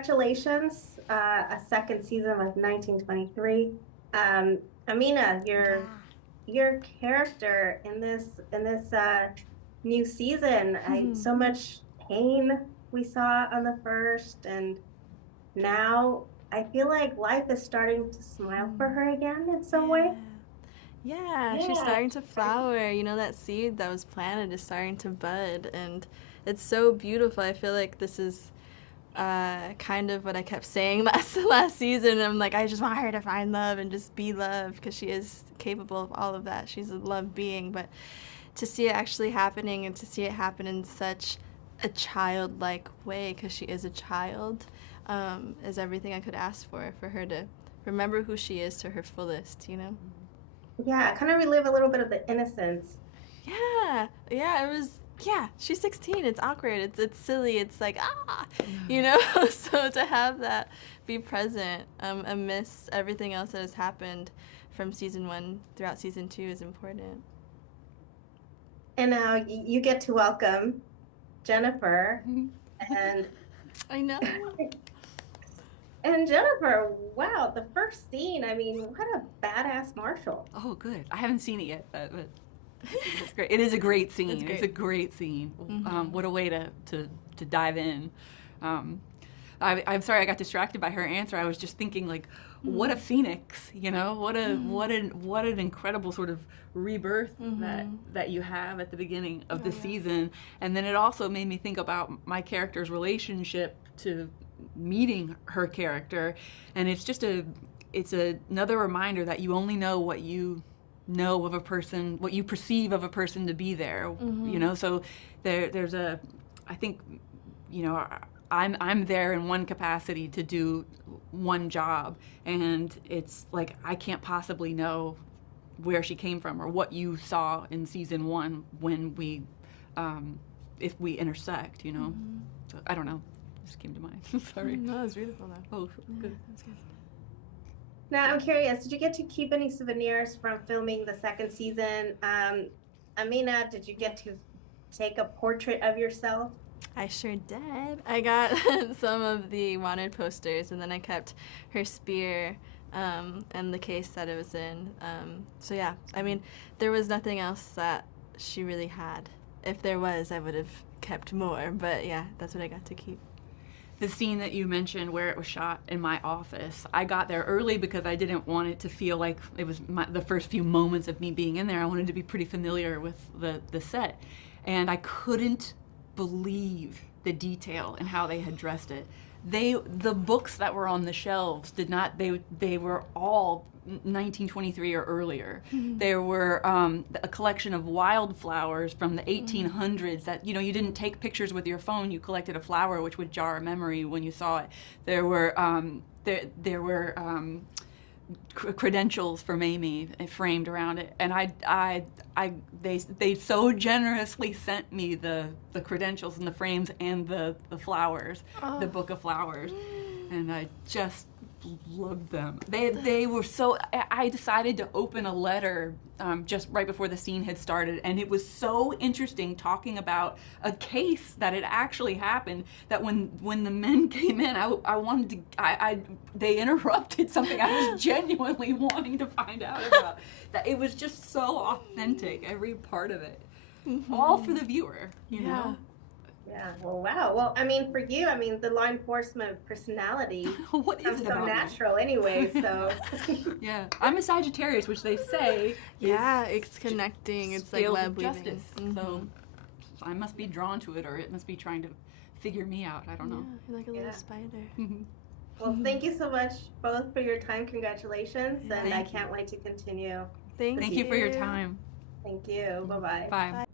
congratulations, a second season of 1923. Aminah, your character in this new season, so much pain we saw on the first, and now I feel like life is starting to smile for her again in some way. Yeah, she's starting to flower. You know, that seed that was planted is starting to bud, and it's so beautiful. I feel like this is kind of what I kept saying last season. I'm like, I just want her to find love and just be love, because she is capable of all of that. She's a love being, but to see it actually happening and to see it happen in such a childlike way, because she is a child, is everything I could ask for her to remember who she is to her fullest, you know? Yeah, kind of relive a little bit of the innocence. Yeah, it was, she's 16, it's awkward, it's silly, it's like, you know? So to have that be present amidst everything else that has happened from season 1 throughout season 2 is important. And now you get to welcome Jennifer, and I know. And Jennifer, wow, the first scene, I mean, what a badass marshal. Oh, good. I haven't seen it yet, but it's great. It is a great scene. It's a great scene. What a way to dive in. I'm sorry I got distracted by her answer. I was just thinking, like, what a phoenix, you know? What an incredible sort of rebirth that you have at the beginning of the season. And then it also made me think about my character's relationship to meeting her character, and it's another reminder that you only know what you know of a person, what you perceive of a person to be there, you know. So there's I think, you know, I'm there in one capacity to do one job, and it's like I can't possibly know where she came from or what you saw in season 1 when we if we intersect, you know. So I don't know. Just came to mind. Sorry. No, it's beautiful though. Oh, good. That's good. Now, I'm curious, did you get to keep any souvenirs from filming the second season? Aminah, did you get to take a portrait of yourself? I sure did. I got some of the wanted posters, and then I kept her spear and the case that it was in. So yeah, I mean, there was nothing else that she really had. If there was, I would have kept more, but yeah, that's what I got to keep. The scene that you mentioned where it was shot in my office, I got there early because I didn't want it to feel like it was the first few moments of me being in there. I wanted to be pretty familiar with the set. And I couldn't believe the detail and how they had dressed it. The books that were on the shelves they were all 1923 or earlier. There were a collection of wildflowers from the 1800s that, you know, you didn't take pictures with your phone. You collected a flower, which would jar a memory when you saw it. There were credentials for Mamie framed around it, and they so generously sent me the credentials and the frames and the flowers, the book of flowers, and I just loved them. They were so. I decided to open a letter just right before the scene had started, and it was so interesting talking about a case that had actually happened. That when the men came in, I wanted to. They interrupted something I was genuinely wanting to find out about. That it was just so authentic, every part of it, all for the viewer, you know. Yeah, well, wow. Well, I mean, for you, I mean, the law enforcement personality what comes is it so about natural anyway, so. Yeah, I'm a Sagittarius, which they say it's connecting, it's like web weaving. Justice. So I must be drawn to it, or it must be trying to figure me out. I don't know. You're like a little spider. Well, thank you so much both for your time. Congratulations, and I can't wait to continue. Thank you for your time. Thank you. Bye-bye. Bye.